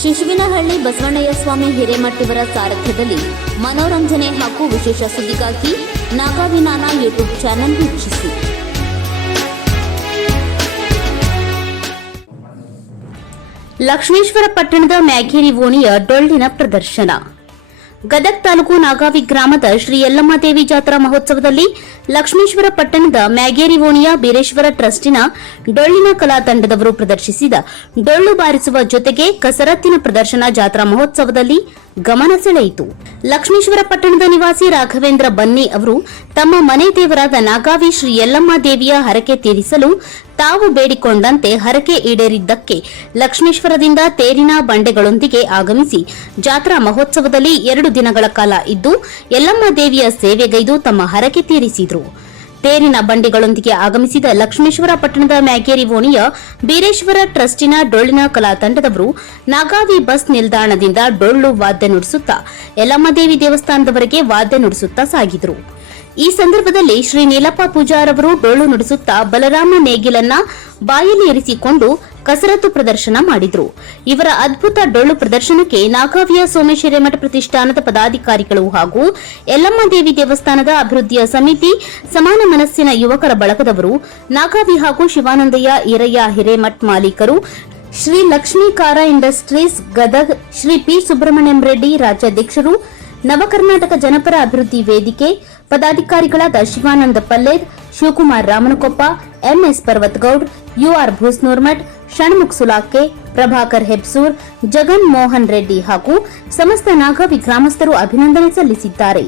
ಶಿವಿನಹಳ್ಳಿ ಬಸವಣ್ಣಯ್ಯ ಸ್ವಾಮಿ ಹಿರೇಮಠಿವರ ಸಾರಥ್ಯದಲ್ಲಿ ಮನೋರಂಜನೆ ಹಾಗೂ ವಿಶೇಷ ಸುದ್ದಿಗಾಗಿ ನಾಗಾವಿನಾನ ಯೂಟ್ಯೂಬ್ ಚಾನೆಲ್ ವೀಕ್ಷಿಸಿ. ಲಕ್ಷ್ಮೇಶ್ವರ ಪಟ್ಟಣದ ಮ್ಯಾಗೇರಿ ಓಣಿಯ ಡೊಳ್ಳಿನ ಪ್ರದರ್ಶನ. ಗದಗ್ ತಾಲೂಕು ನಾಗಾವಿ ಗ್ರಾಮದ ಶ್ರೀ ಯಲ್ಲಮ್ಮದೇವಿ ಜಾತ್ರಾ ಮಹೋತ್ಸವದಲ್ಲಿ ಲಕ್ಷ್ಮೇಶ್ವರ ಪಟ್ಟಣದ ಮ್ಯಾಗೇರಿ ಓಣಿಯ ಬೀರೇಶ್ವರ ಟ್ರಸ್ಟಿನ ಡೊಳ್ಳಿನ ಕಲಾ ತಂಡದವರು ಪ್ರದರ್ಶಿಸಿದ ಡೊಳ್ಳು ಬಾರಿಸುವ ಜೊತೆಗೆ ಕಸರತ್ತಿನ ಪ್ರದರ್ಶನ ಜಾತ್ರಾ ಮಹೋತ್ಸವದಲ್ಲಿ ಗಮನ ಸೆಳೆಯಿತು. ಲಕ್ಷ್ಮೇಶ್ವರ ಪಟ್ಟಣದ ನಿವಾಸಿ ರಾಘವೇಂದ್ರ ಬನ್ನಿ ಅವರು ತಮ್ಮ ಮನೆ ದೇವರಾದ ನಾಗಾವಿ ಶ್ರೀ ಯಲ್ಲಮ್ಮ ದೇವಿಯ ಹರಕೆ ತೀರಿಸಲು ತಾವು ಬೇಡಿಕೊಂಡಂತೆ ಹರಕೆ ಈಡೇರಿದ್ದಕ್ಕೆ ಲಕ್ಷ್ಮೇಶ್ವರದಿಂದ ತೇರಿನ ಬಂಡೆಗಳೊಂದಿಗೆ ಆಗಮಿಸಿ ಜಾತ್ರಾ ಮಹೋತ್ಸವದಲ್ಲಿ ಎರಡು ದಿನಗಳ ಕಾಲ ಇದ್ದು ಯಲ್ಲಮ್ಮ ದೇವಿಯ ಸೇವೆಗೈದು ತಮ್ಮ ಹರಕೆ ತೀರಿಸಿದರು. ತೇರಿನ ಬಂಡಿಗಳೊಂದಿಗೆ ಆಗಮಿಸಿದ ಲಕ್ಷ್ಮೇಶ್ವರ ಪಟ್ಟಣದ ಮ್ಯಾಗೇರಿ ಓಣಿಯ ಬೀರೇಶ್ವರ ಟ್ರಸ್ಟಿನ ಡೊಳ್ಳಿನ ಕಲಾ ತಂಡದವರು ನಾಗಾವಿ ಬಸ್ ನಿಲ್ದಾಣದಿಂದ ಡೊಳ್ಳು ವಾದ್ಯ ನುಡಿಸುತ್ತಾ, ಯಲ್ಲಮ್ಮದೇವಿ ದೇವಸ್ಥಾನದವರೆಗೆ ವಾದ್ಯ ನುಡಿಸುತ್ತಾ ಸಾಗಿದರು. ಈ ಸಂದರ್ಭದಲ್ಲಿ ಶ್ರೀ ನೀಲಪ್ಪ ಪೂಜಾರವರು ಡೊಳ್ಳು ನುಡಿಸುತ್ತಾ ಬಲರಾಮ ನೇಗಿಲನ್ನ ಬಾಯಲ್ಲಿ ಇರಿಸಿಕೊಂಡು ಕಸರತ್ತು ಪ್ರದರ್ಶನ ಮಾಡಿದ್ರು. ಇವರ ಅದ್ಭುತ ಡೊಳ್ಳು ಪ್ರದರ್ಶನಕ್ಕೆ ನಾಗಾವಿಯ ಸೋಮೇಶ್ವರಮಠ ಪ್ರತಿಷ್ಠಾನದ ಪದಾಧಿಕಾರಿಗಳು ಹಾಗೂ ಯಲ್ಲಮ್ಮ ದೇವಿ ದೇವಸ್ಥಾನದ ಅಭಿವೃದ್ಧಿಯ ಸಮಿತಿ, ಸಮಾನ ಮನಸ್ಸಿನ ಯುವಕರ ಬಳಗದವರು, ನಾಗಾವಿ ಹಾಗೂ ಶಿವಾನಂದಯ್ಯ ಈರಯ್ಯ ಹಿರೇಮಠ್ ಮಾಲೀಕರು, ಶ್ರೀ ಲಕ್ಷ್ಮೀಕಾರ ಇಂಡಸ್ಟ್ರೀಸ್ ಗದಗ್, ಶ್ರೀ ಪಿ ಸುಬ್ರಹ್ಮಣ್ಯಂ ರೆಡ್ಡಿ ರಾಜ್ಯಾಧ್ಯಕ್ಷರು, ನವಕರ್ನಾಟಕ ಜನಪರ ಅಭಿವೃದ್ಧಿ ವೇದಿಕೆ, ಪದಾಧಿಕಾರಿಗಳಾದ Shivananda Palled Shivakumar Ramanakoppa M S Parvathgoud U R Bhusnurmath Shanmukh Sulake Prabhakar Hebsur Jagan Mohan Reddy ಹಾಗೂ ಸಮಸ್ತ ನಾಗಾವಿ ಗ್ರಾಮಸ್ಥರು ಅಭಿನಂದನೆ ಸಲ್ಲಿಸಿದ್ದಾರೆ.